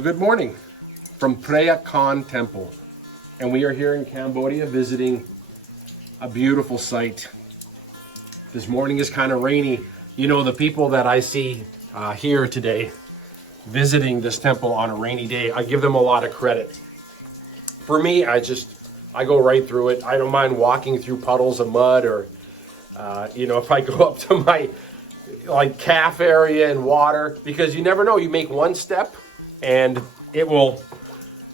Well, good morning from Preah Kahn Temple, and we are here in Cambodia visiting a beautiful site. This morning is kind of rainy. You know, the people that I see here today visiting this temple on a rainy day, I give them a lot of credit. For me, I go right through it. I don't mind walking through puddles of mud, or if I go up to my calf area in water, because you never know, you make one step and it will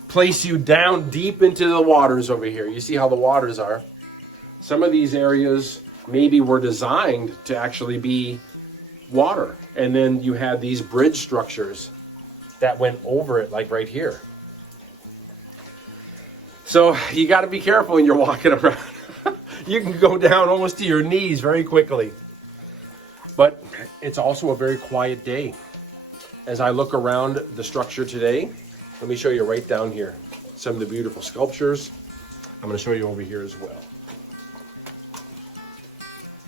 place you down deep into the waters over here. You see how the waters are. Some of these areas maybe were designed to actually be water, and then you have these bridge structures that went over it, like right here. So you got to be careful when you're walking around. You can go down almost to your knees very quickly. But it's also a very quiet day. As I look around the structure today, let me show you right down here some of the beautiful sculptures. I'm going to show you over here as well.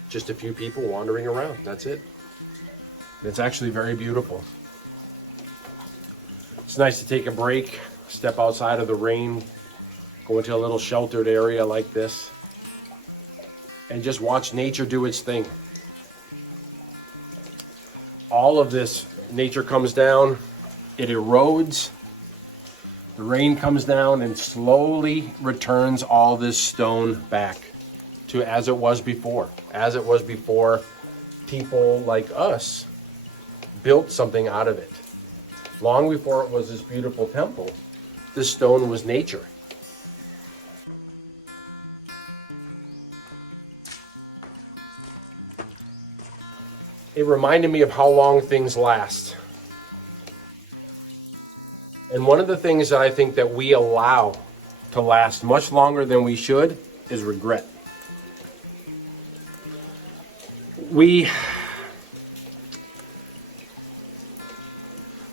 Just a few people wandering around, that's it. And it's actually very beautiful. It's nice to take a break, step outside of the rain, go into a little sheltered area like this, and just watch nature do its thing. All of this, nature comes down, it erodes, the rain comes down and slowly returns all this stone back to as it was before. As it was before people like us built something out of it. Long before it was this beautiful temple, this stone was nature. It reminded me of how long things last. And one of the things that I think that we allow to last much longer than we should is regret.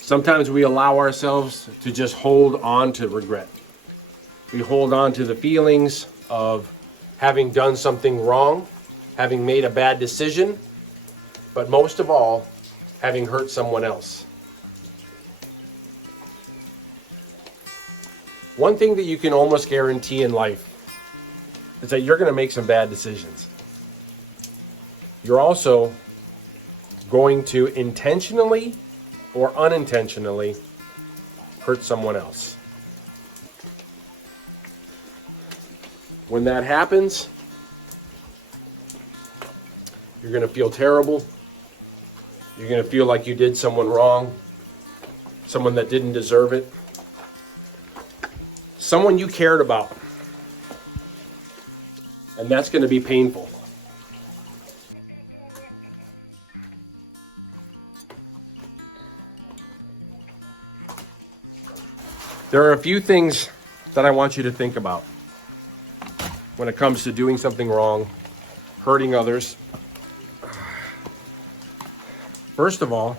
Sometimes we allow ourselves to just hold on to regret. We hold on to the feelings of having done something wrong, having made a bad decision, but most of all, having hurt someone else. One thing that you can almost guarantee in life is that you're going to make some bad decisions. You're also going to intentionally or unintentionally hurt someone else. When that happens, you're going to feel terrible. You're going to feel like you did someone wrong, someone that didn't deserve it, someone you cared about, and that's going to be painful. There are a few things that I want you to think about when it comes to doing something wrong, hurting others. First of all,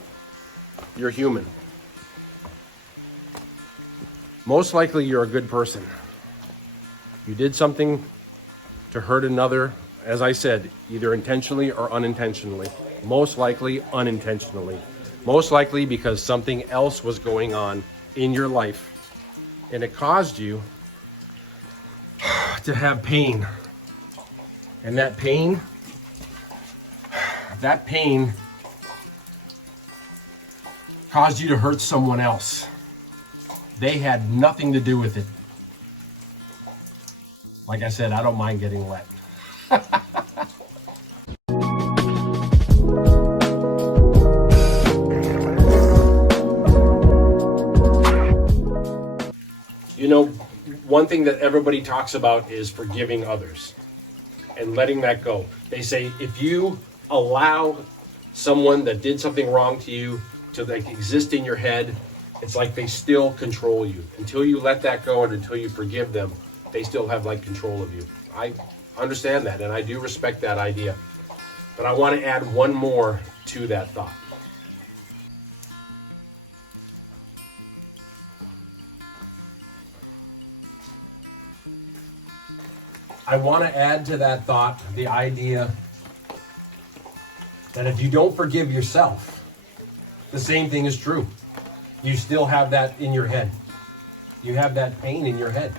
you're human. Most likely you're a good person. You did something to hurt another, as I said, either intentionally or unintentionally. Most likely unintentionally. Most likely because something else was going on in your life, and it caused you to have pain. And that pain caused you to hurt someone else. They had nothing to do with it. Like I said, I don't mind getting wet. You know, one thing that everybody talks about is forgiving others and letting that go. They say if you allow someone that did something wrong to you to exist in your head, it's like they still control you. Until you let that go and until you forgive them, they still have control of you. I understand that, and I do respect that idea. But I want to add one more to that thought. I want to add to that thought the idea that if you don't forgive yourself, the same thing is true. You still have that in your head. You have that pain in your head.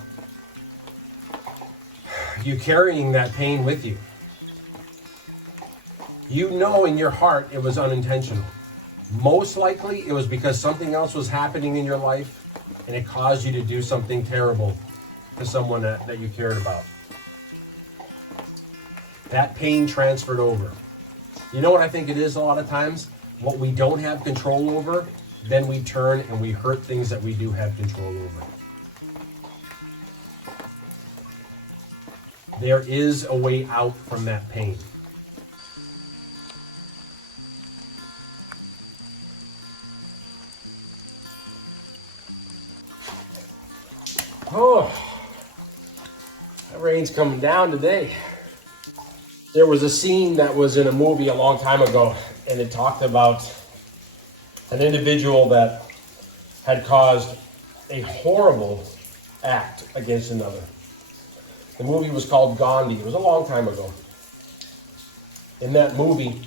You're carrying that pain with you. You know in your heart it was unintentional. Most likely it was because something else was happening in your life and it caused you to do something terrible to someone that you cared about. That pain transferred over. You know what I think it is a lot of times? What we don't have control over, then we turn and we hurt things that we do have control over. There is a way out from that pain. Oh, that rain's coming down today. There was a scene that was in a movie a long time ago, and it talked about an individual that had caused a horrible act against another. The movie was called Gandhi. It was a long time ago. In that movie,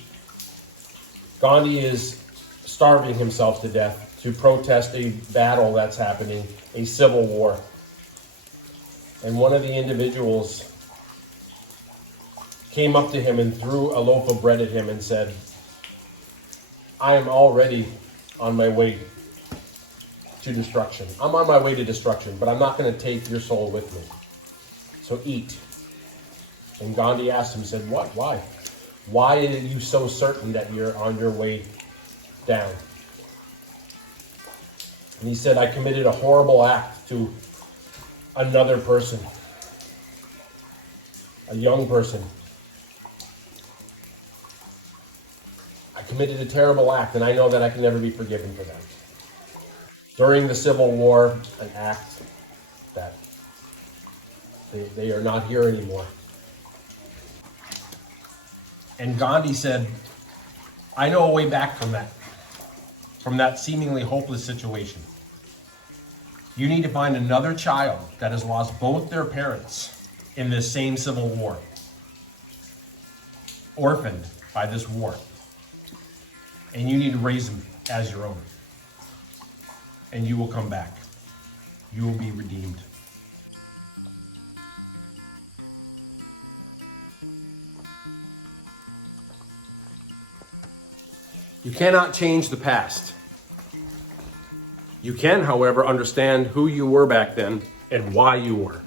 Gandhi is starving himself to death to protest a battle that's happening, a civil war. And one of the individuals came up to him and threw a loaf of bread at him and said, I am already on my way to destruction. I'm on my way to destruction, but I'm not going to take your soul with me. So eat. And Gandhi asked him, said, what? Why? Why are you so certain that you're on your way down? And he said, I committed a horrible act to another person, a young person. I committed a terrible act, and I know that I can never be forgiven for that. During the Civil War, an act that they are not here anymore. And Gandhi said, I know a way back from that seemingly hopeless situation. You need to find another child that has lost both their parents in this same civil war, orphaned by this war. And you need to raise them as your own. And you will come back. You will be redeemed. You cannot change the past. You can, however, understand who you were back then and why you were,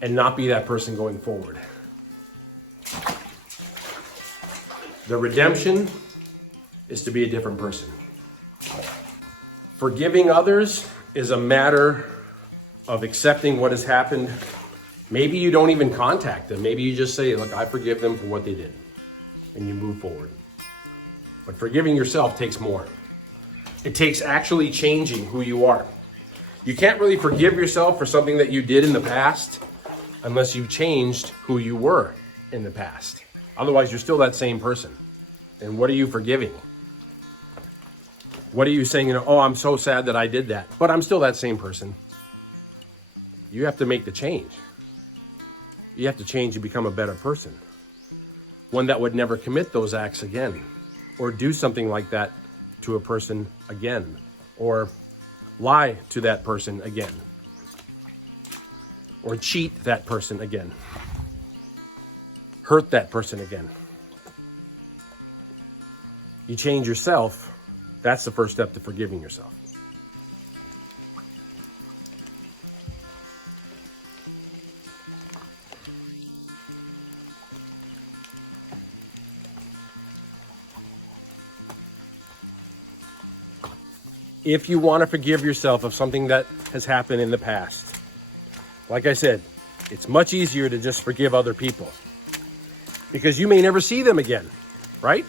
and not be that person going forward. The redemption is to be a different person. Forgiving others is a matter of accepting what has happened. Maybe you don't even contact them. Maybe you just say, look, I forgive them for what they did, and you move forward. But forgiving yourself takes more. It takes actually changing who you are. You can't really forgive yourself for something that you did in the past unless you changed who you were in the past. Otherwise, you're still that same person. And what are you forgiving? What are you saying? Oh, I'm so sad that I did that, but I'm still that same person. You have to make the change. You have to change to become a better person. One that would never commit those acts again, or do something like that to a person again, or lie to that person again, or cheat that person again, hurt that person again. You change yourself. That's the first step to forgiving yourself. If you want to forgive yourself of something that has happened in the past, like I said, it's much easier to just forgive other people because you may never see them again, right?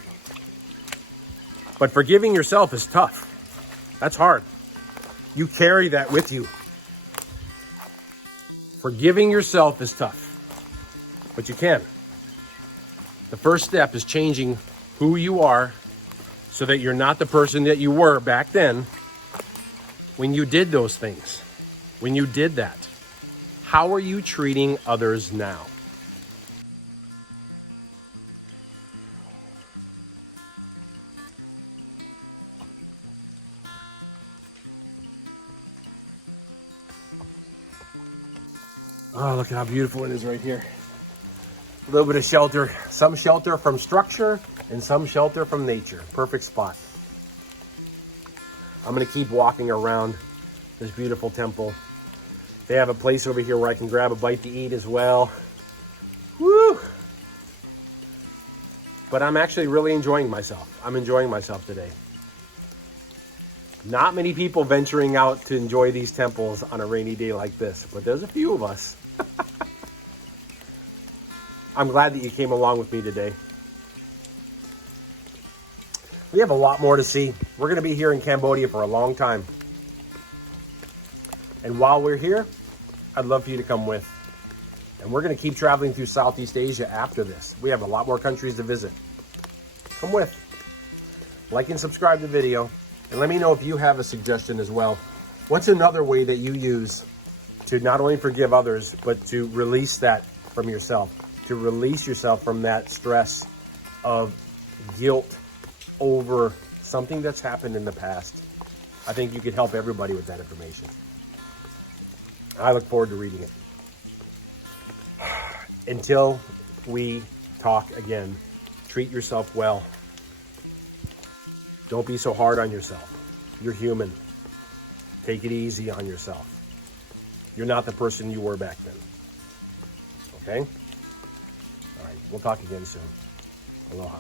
But forgiving yourself is tough. That's hard. You carry that with you. Forgiving yourself is tough, but you can. The first step is changing who you are so that you're not the person that you were back then when you did those things, when you did that. How are you treating others now? Oh, look at how beautiful it is right here. A little bit of shelter, some shelter from structure and some shelter from nature. Perfect spot. I'm gonna keep walking around this beautiful temple. They have a place over here where I can grab a bite to eat as well. Woo! But I'm actually really enjoying myself. I'm enjoying myself today. Not many people venturing out to enjoy these temples on a rainy day like this, but there's a few of us. I'm glad that you came along with me today. We have a lot more to see. We're going to be here in Cambodia for a long time. And while we're here, I'd love for you to come with. And we're going to keep traveling through Southeast Asia after this. We have a lot more countries to visit. Come with. Like and subscribe to the video. And let me know if you have a suggestion as well. What's another way that you use to not only forgive others, but to release that from yourself? To release yourself from that stress of guilt over something that's happened in the past. I think you could help everybody with that information. I look forward to reading it. Until we talk again, treat yourself well. Don't be so hard on yourself. You're human. Take it easy on yourself. You're not the person you were back then. Okay? All right, we'll talk again soon. Aloha.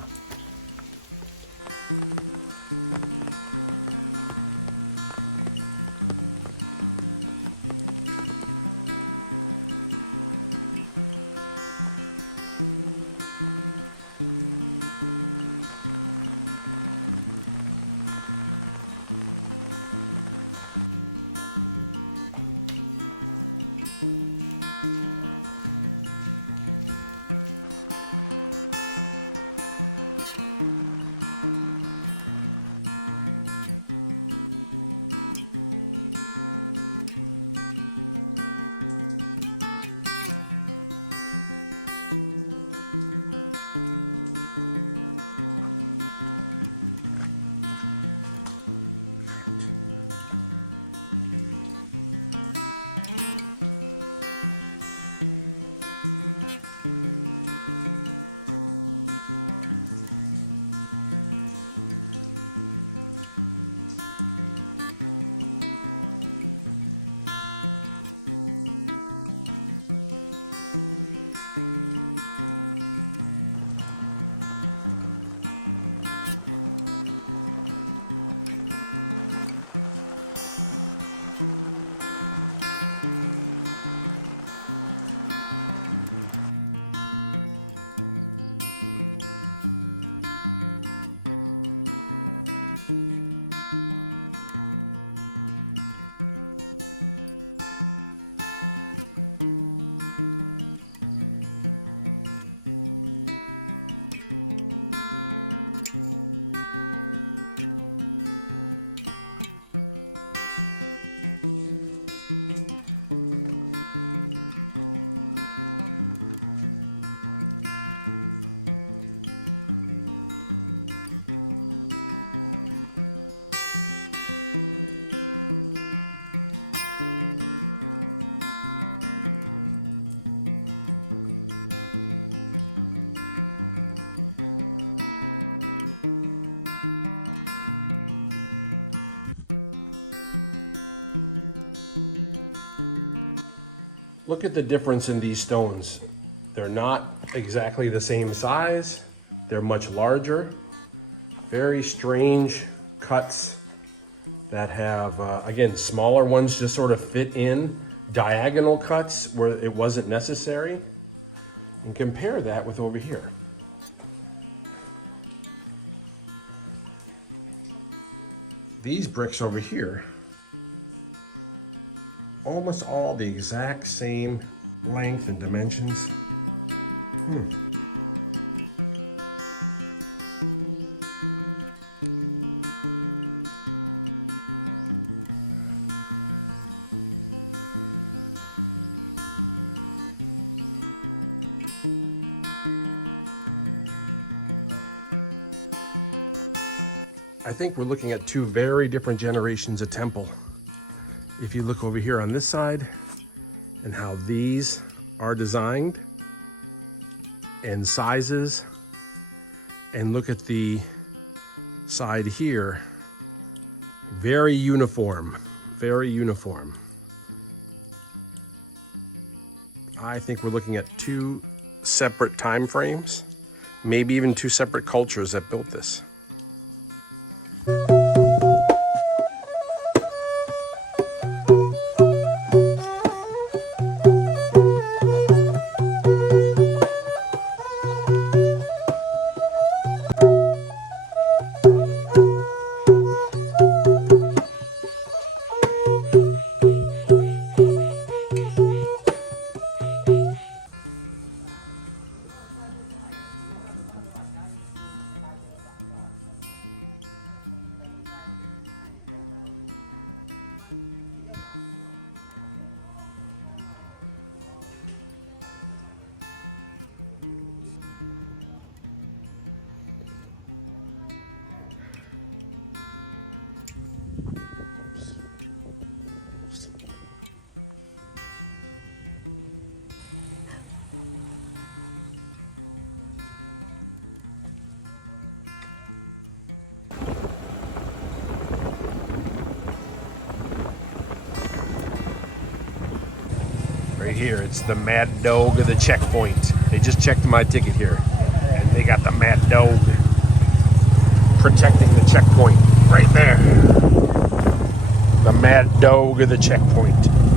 Look at the difference in these stones. They're not exactly the same size. They're much larger. Very strange cuts that have, again, smaller ones just sort of fit in. Diagonal cuts where it wasn't necessary. And compare that with over here. These bricks over here, almost all the exact same length and dimensions. I think we're looking at two very different generations of temple. If you look over here on this side, and how these are designed and sizes. And look at the side here. Very uniform, very uniform. I think we're looking at 2 separate time frames, maybe even 2 separate cultures that built this. Here, it's the mad dog of the checkpoint. They just checked my ticket here. They got the mad dog protecting the checkpoint right there. The mad dog of the checkpoint.